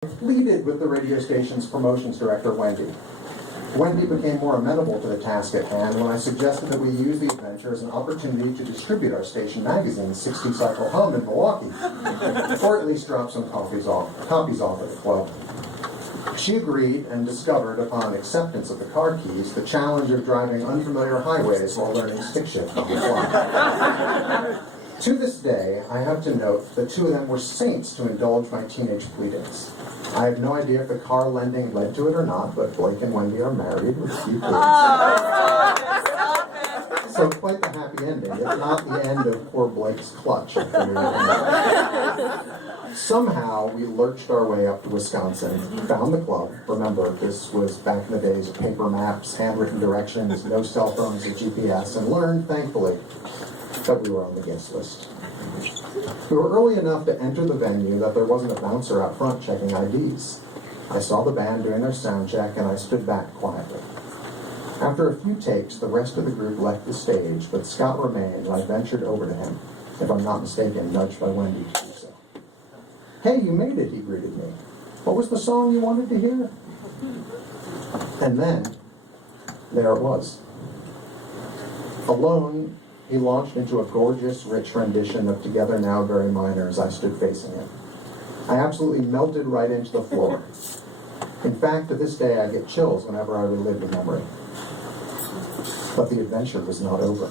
pleaded with the radio station's promotions director, Wendy. Wendy became more amenable to the task at hand when I suggested that we use the adventure as an opportunity to distribute our station magazine, 60 Cycle Hum, in Milwaukee, or at least drop some copies off at the club. She agreed and discovered, upon acceptance of the car keys, the challenge of driving unfamiliar highways while learning stick shift on the fly. To this day, I have to note the two of them were saints to indulge my teenage pleadings. I have no idea if the car lending led to it or not, but Blake and Wendy are married with a few kids. So quite the happy ending, if not the end of poor Blake's clutch. Somehow, we lurched our way up to Wisconsin, found the club. Remember, this was back in the days of paper maps, handwritten directions, no cell phones or GPS, and learned, thankfully, that we were on the guest list. We were early enough to enter the venue that there wasn't a bouncer out front checking IDs. I saw the band doing their sound check, and I stood back quietly. After a few takes, the rest of the group left the stage, but Scott remained, and I ventured over to him, if I'm not mistaken, nudged by Wendy to do so. "Hey, you made it," he greeted me. "What was the song you wanted to hear?" And then, there it was. Alone, he launched into a gorgeous, rich rendition of Together Now Very Minor as I stood facing him. I absolutely melted right into the floor. In fact, to this day, I get chills whenever I relive the memory. But the adventure was not over.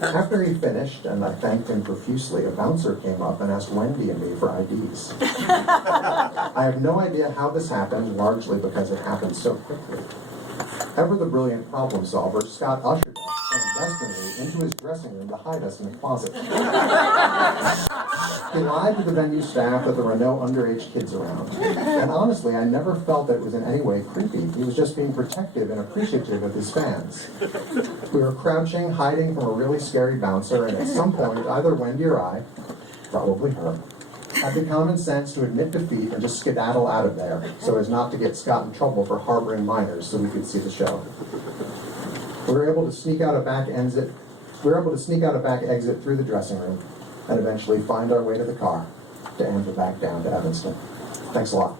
After he finished, and I thanked him profusely, a bouncer came up and asked Wendy and me for IDs. I have no idea how this happened, largely because it happened so quickly. Ever the brilliant problem solver, Scott ushered us clandestinely into his dressing room to hide us in a closet. He lied to the venue staff that there were no underage kids around. And honestly, I never felt that it was in any way creepy. He was just being protective and appreciative of his fans. We were crouching, hiding from a really scary bouncer, and at some point, either Wendy or I, probably her, had the common sense to admit defeat and just skedaddle out of there, so as not to get Scott in trouble for harboring minors so we could see the show. We were able to sneak out a back exit through the dressing room, and eventually find our way to the car to amble back down to Evanston. Thanks a lot.